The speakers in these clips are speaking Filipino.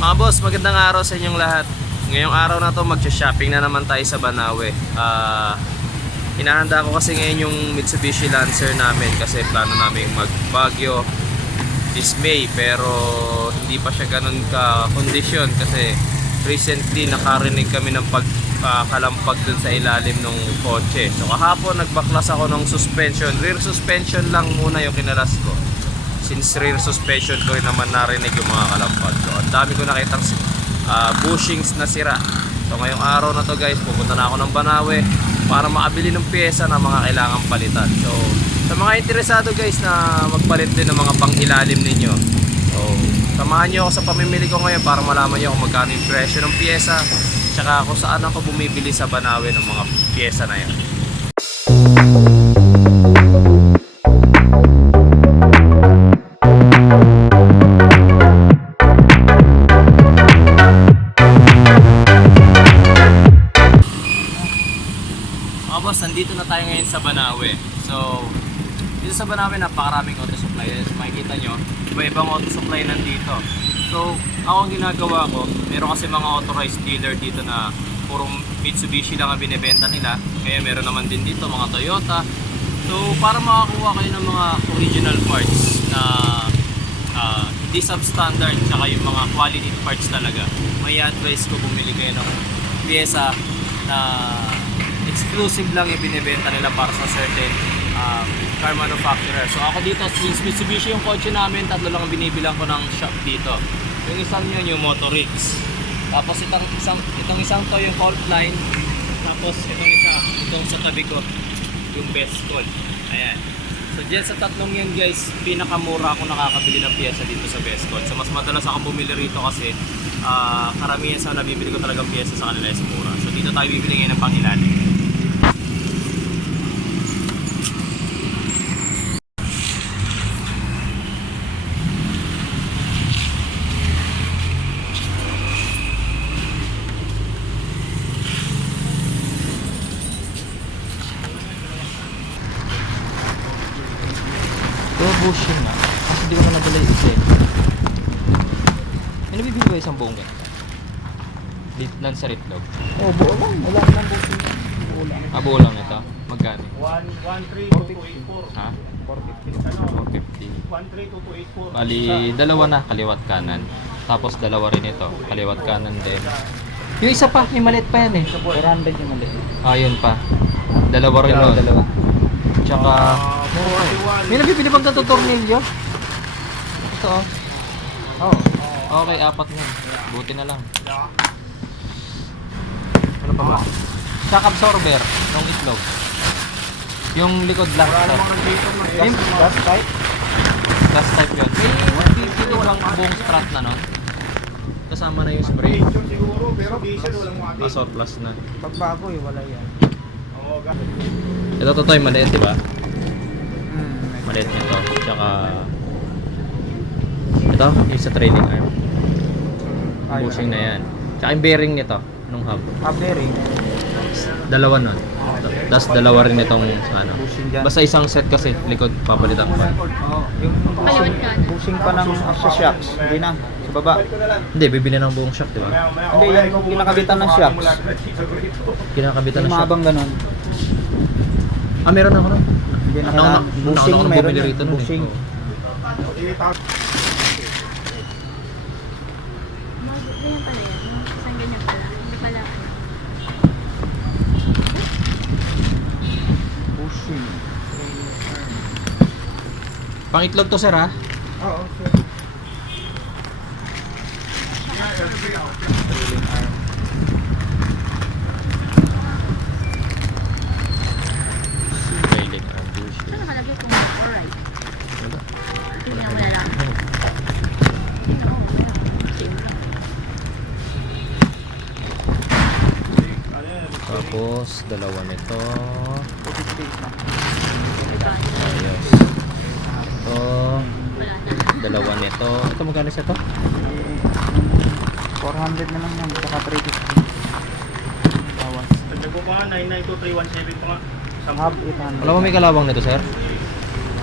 Mga boss, magandang araw sa inyong lahat. Ngayong araw na to magsha-shopping na naman tayo sa Banawe. Hinahanda ko kasi ngayon yung Mitsubishi Lancer namin kasi plano namin mag-Baguio this May, pero hindi pa siya ganun ka-kondisyon kasi recently nakarinig kami ng pagkalampag dun sa ilalim ng kotse. So kahapon nagbaklas ako ng suspension, rear suspension lang muna yung kinalas ko. Since rear suspension ko rin naman narinig yung mga kalampag. So ang dami ko nakitang bushings na sira. So ngayong araw na to guys, pupunta na ako ng Banawe para makabili ng pyesa na mga kailangan palitan. So sa mga interesado guys na magpalit din ng mga pang-ilalim ninyo, so samahan nyo ako sa pamimili ko ngayon para malaman nyo kung magkano yung presyo ng pyesa, tsaka kung saan ako bumibili sa Banawe ng mga pyesa na yan. Nandito na tayo ngayon sa Banawe. So, dito sa Banawe napakaraming auto supply. So, makikita nyo, iba-ibang auto supply nandito. So, ako ang ginagawa ko, meron kasi mga authorized dealer dito na purong Mitsubishi lang ang binibenta nila. Ngayon meron naman din dito mga Toyota. So, para makakuha kayo ng mga original parts na hindi substandard, tsaka yung mga quality parts talaga, may advice ko bumili kayo ng pyesa na exclusive lang yung binibenta nila para sa certain car manufacturer. So ako dito, since Mitsubishi yung kotse namin, tatlo lang ang binibilang ko ng shop dito. Yung isang yun yung Motorix. Tapos itong isang to yung Fault Line. Tapos itong sa tabi ko, yung Best Call. Ayan. So dyan sa tatlong yan guys, pinakamura ako nakakabili ng pyesa dito sa Best Call. So mas madalas akong bumili rito kasi karamihan sa nabibili ko talagang pyesa sa kanila is mura. So dito tayo bibili ngayon ng pangilalim. Bushing na. Kasi hindi ko na nadala yung isa eh. May nabibili ba isang buong ganito? Lancer itlog? Oo, buo lang. Wala nang bushing. Buo lang. Buo lang ito? Magkano? 13284. Ha? 450. 450. Bali, dalawa na kaliwat kanan. Tapos dalawa rin ito. Kaliwat kanan din. Yung isa pa, may maliit pa yan eh. 400 yung maliit. Yun pa. Dalawa rin nun. Dalawa. Tsaka, may nabibili bang ganito tornilyo? Ito oh. Okay, 4 na. Buti na lang. Ano pa ba? Shock absorber ng itlog. Yung likod lang. Gas type? Gas type yun. May nabibili bang buong strut na nun? Kasama na yung spray. Surplus na. Pagbago wala yan. Ito totoo yung maliit, diba? Maliit nito. Tsaka ito, yung sa trailing arm. Bushing na yan. Tsaka yung bearing nito, nung hub. Bearing. Dalawa nun. Tapos dalawa rin itong ano. Basta isang set kasi likod papalitan pa. Yung bushing pa ng sa shocks. Hindi na. Sa baba. Hindi, bibili ng buong shock, diba? Hindi, yung kinakabitan ng shocks. Kinakabitan ng Yung shock. mabang ganun. Meron ako nun. Hindi na kailangan. Bushing, meron bumili rito yun. nun Bushing. Ganyan pala yan. Isang ganyan pala. Hindi pala. Bushing. Pangitlog to, sir, ha? Oo, sure. Trailing arm. Trailing arm bushing. Saan nakalagay kung alright? Wala. Hindi na wala lang. Tapos, dalawa nito. Ayos. Ito. Dalawa nito. Ito magkano sa ito? 400 na lang yan. Saka 350. Bawas. Nagpo pa nga, 992-317 pa nga. Hub 800. Wala mo may kalawang nito, sir?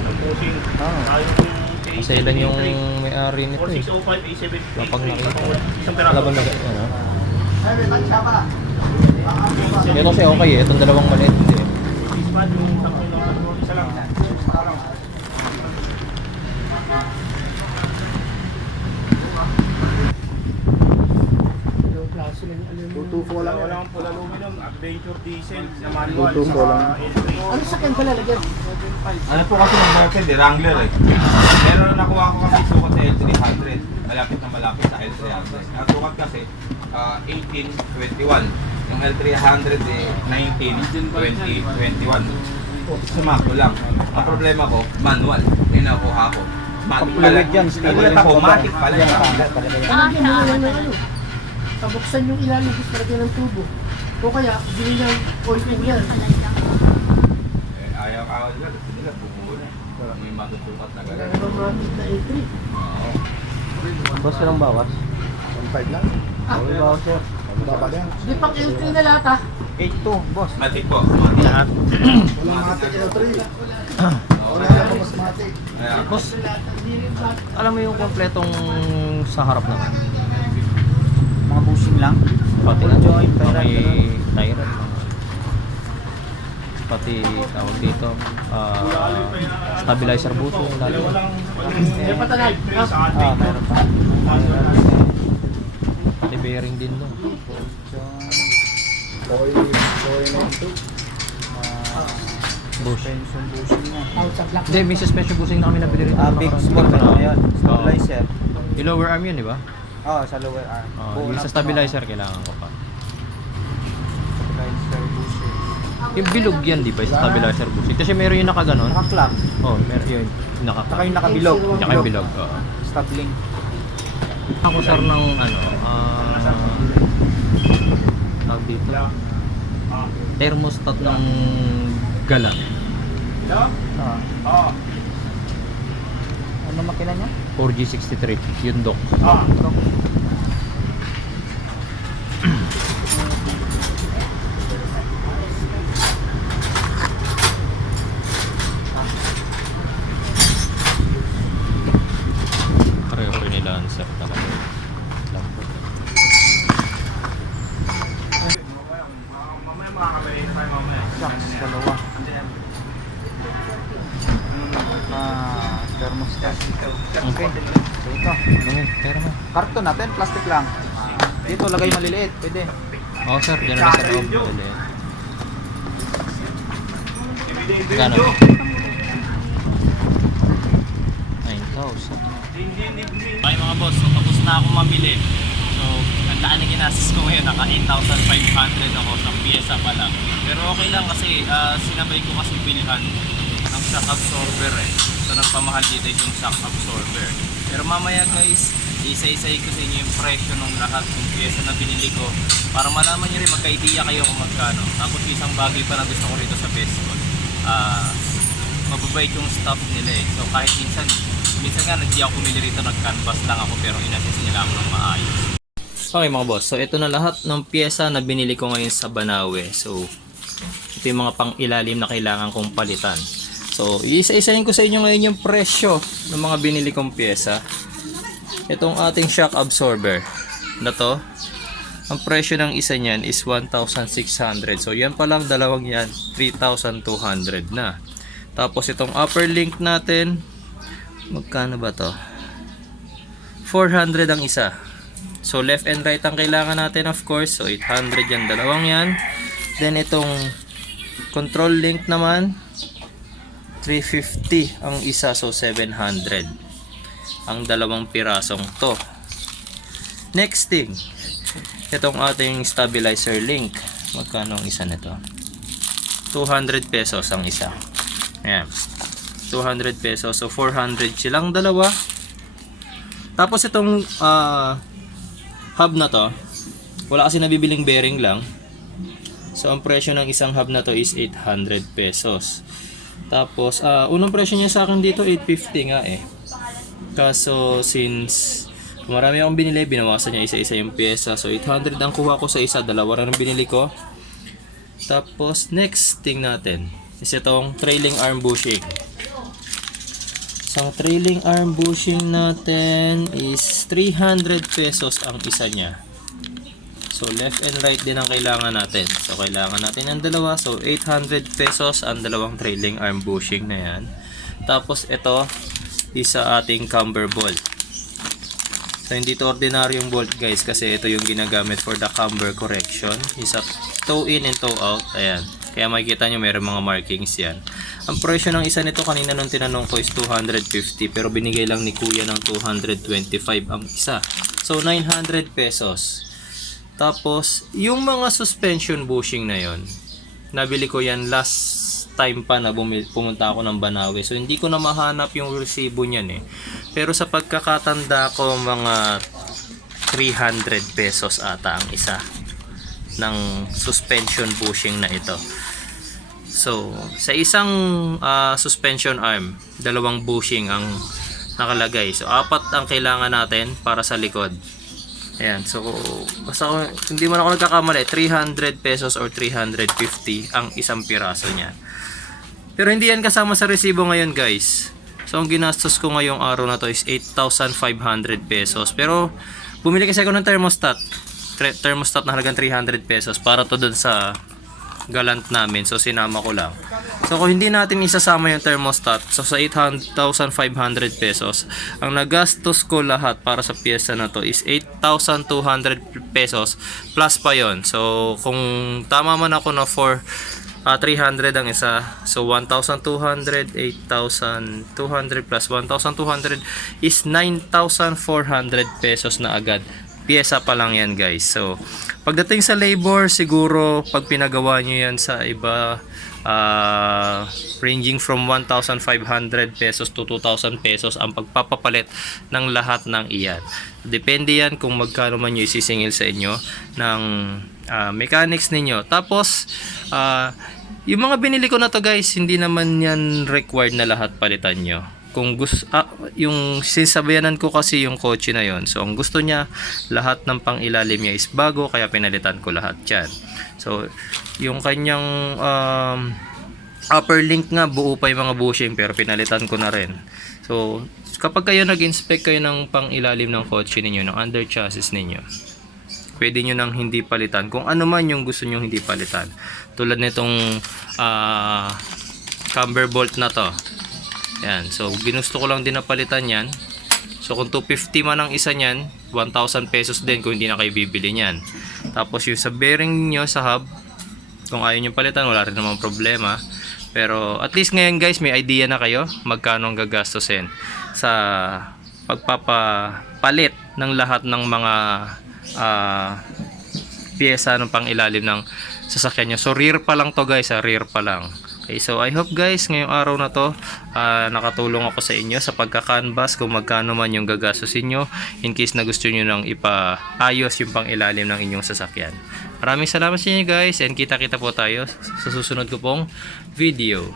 Nag-pushing. Oo. Tayo yung Kasi ilan yung may-ari nito eh. 4605 A7. Kapag nakita. Isang piraso. Wala bang ano? Ito kasi okay eh. Itong dalawang maliit hindi eh. Ispat yung isa lang. Tutupo lang Wala kang full aluminum, adventure diesel na manual Tutupo lang. Ano sa Ano po kasi ng broken, di Wrangler eh. Meron na nakuha ko kasi sukat sa L300. Malapit na malapit sa L300. Ang sukat kasi 1821. Yung L300 eh 192021. Sumakto lang. Ang problema ko, manual. Yung nakuha ko. Matic pala. Fluid yan, Nagulat ako, matic pala. Pabuksan yung ilalim, gusto lagyan ng tubo. O kaya, bili ng oil cooler. Ayaw nila. Gusto nila, bumuo na. May matutukat na Kaya gano'n. naman matik na A3. Boss, ilang bawas? 1.5 lang. Okay, bawas sir. Baba din. Di pang L3 na lahat ha. 8.2, boss. Matic po. Lahat. Walang matik L3. Wala lang mas matik. Kaya, Boss, alam mo yung kompletong sa harap naman? Mga bushing lang. Pati Full joint, pati tyrant, tyrant. Pati tawag dito, stabilizer bushing. Lalo. May patanay. Ha? Meron pa. Pati bearing din doon. Coil and tube. Bushing. Bushing na. Out sa black. Hindi, may suspension bushing na kami nabili rin. Big spot na ngayon. Stabilizer. Yung lower arm yun, di ba? Sa lower arm. Yung sa stabilizer kailangan ko pa. Stabilizer bushing. Yung bilog yan, di ba? Yung stabilizer bushing. Kasi meron yung nakaganon. Naka-clamp. Oh, meron yun. Saka yung nakabilog. Tsaka yung bilog. Oo. Stabling. Ako sir ng ano, tawag dito. Thermostat ng galan. Ano makina niya? 4G63. Yun dok. Pareho rin ni Lancer talaga. Mamaya makakabay na tayo mamaya. Shocks, dalawa. Thermostat. Okay. So ito. Pero mo. Karton natin, plastic lang. Dito lagay maliliit, pwede. Oo sir, dyan na lang sa loob. Dali. Gano? 9,000. Okay mga boss, so tapos na ako mamili. So, ang daan na ginastos ko ngayon, naka 8,500 ako sa pyesa pa lang. Pero okay lang kasi sinabay ko kasi bilhan ng shock absorber eh. So, nagpamahal dito yung shock absorber. Pero mamaya guys, isa-isay ko sa inyo yung presyo ng lahat ng pyesa na binili ko para malaman nyo rin, magka-idea kayo kung magkano. Tapos isang bagay pa na gusto ko rito sa Bestcon. Mababait yung staff nila eh. So, kahit minsan nga hindi ako pumili rito, nag-canvas lang ako pero inassist nila ako ng maayos. Okay mga boss, so ito na lahat ng pyesa na binili ko ngayon sa Banawe. So ito yung mga pang-ilalim na kailangan kong palitan. So isa-isahin ko sa inyo ngayon yung presyo ng mga binili kong pyesa. Itong ating shock absorber na to, ang presyo ng isa niyan is 1,600. So yan pa lang, dalawang yan, 3,200 na. Tapos itong upper link natin, magkano ba to? 400 ang isa. So left and right ang kailangan natin, of course. So 800 yan, dalawang yan. Then itong control link naman 350 ang isa, so 700 ang dalawang pirasong to. Next thing, itong ating stabilizer link, magkano ang isa nito? 200 pesos ang isa. Ayan, 200 pesos, so 400 silang dalawa. Tapos itong hub na to, wala kasi nabibiling bearing lang. So ang presyo ng isang hub na to is 800 pesos. Tapos unang presyo niya sa akin dito 850 nga eh. Kaso since marami akong binili, binawasan niya isa-isa yung pyesa. So 800 ang kuha ko sa isa, dalawa rin ang binili ko. Tapos next thing natin is itong trailing arm bushing. Isang trailing arm bushing natin is 300 pesos ang isa niya. So left and right din ang kailangan natin. So kailangan natin ng dalawa. So 800 pesos ang dalawang trailing arm bushing na yan. Tapos ito is sa ating camber bolt. So hindi to ordinaryong bolt guys, kasi ito yung ginagamit for the camber correction. Isa toe in and toe out. Ayan. Kaya makikita nyo meron mga markings yan. Ang presyo ng isa nito kanina nung tinanong ko is 250, pero binigay lang ni kuya ng 225 ang isa. So 900 pesos. Tapos yung mga suspension bushing na yon, nabili ko yan last time pa na pumunta ako ng Banawe. So hindi ko na mahanap yung resibo niyan eh. Pero sa pagkakatanda ko, mga 300 pesos ata ang isa ng suspension bushing na ito. So sa isang suspension arm, dalawang bushing ang nakalagay. So 4 ang kailangan natin para sa likod. Ayan, so basta hindi man ako nagkakamali, 300 pesos or 350 ang isang piraso niya. Pero hindi yan kasama sa resibo ngayon guys. So ang ginastos ko ngayong araw na to is 8,500 pesos. Pero bumili kasi ako ng thermostat. Thermostat na halagang 300 pesos para to dun sa galant namin. So sinama ko lang. So kung hindi natin isasama yung thermostat, so sa 8,500 pesos, ang nagastos ko lahat para sa piyesa na to is 8,200 pesos plus pa yon. So kung tama man ako na 300 ang isa, so 1,200, 8,200 plus 1,200 is 9,400 pesos na agad. Piyesa pa lang yan guys. So pagdating sa labor, siguro pag pinagawa nyo yan sa iba, ranging from 1,500 pesos to 2,000 pesos ang pagpapapalit ng lahat ng iyan. Depende yan kung magkano man nyo isisingil sa inyo ng mechanics ninyo. Tapos yung mga binili ko na to guys, hindi naman yan required na lahat palitan nyo. Kung gusto, yung sinasabayanan ko kasi yung kotse na yon. So ang gusto niya, lahat ng pangilalim niya is bago, kaya pinalitan ko lahat yan. So yung kanyang upper link nga, buo pa yung mga bushing, pero pinalitan ko na rin. So kapag kayo nag-inspect kayo ng pangilalim ng kotse ninyo, ng under chassis ninyo, pwede nyo nang hindi palitan kung ano man yung gusto nyo hindi palitan. Tulad nitong camber bolt na to. Yan. So ginusto ko lang din na palitan yan. So kung 250 man ang isa nyan, 1,000 pesos din kung hindi na kayo bibili nyan. Tapos yung sa bearing nyo sa hub, kung ayaw nyo palitan, wala rin namang problema. Pero at least ngayon guys, may idea na kayo magkano ang gagastusin sa pagpapapalit ng lahat ng mga piyesa ng pangilalim ng sasakyan nyo. So rear pa lang to guys, rear pa lang. Okay, so I hope guys ngayong araw na to nakatulong ako sa inyo sa pagka-canvas kung magkano man yung gagastusin nyo in case na gusto nyo nang ipaayos yung pangilalim ng inyong sasakyan. Maraming salamat sa inyo guys, and kita-kita po tayo sa susunod ko pong video.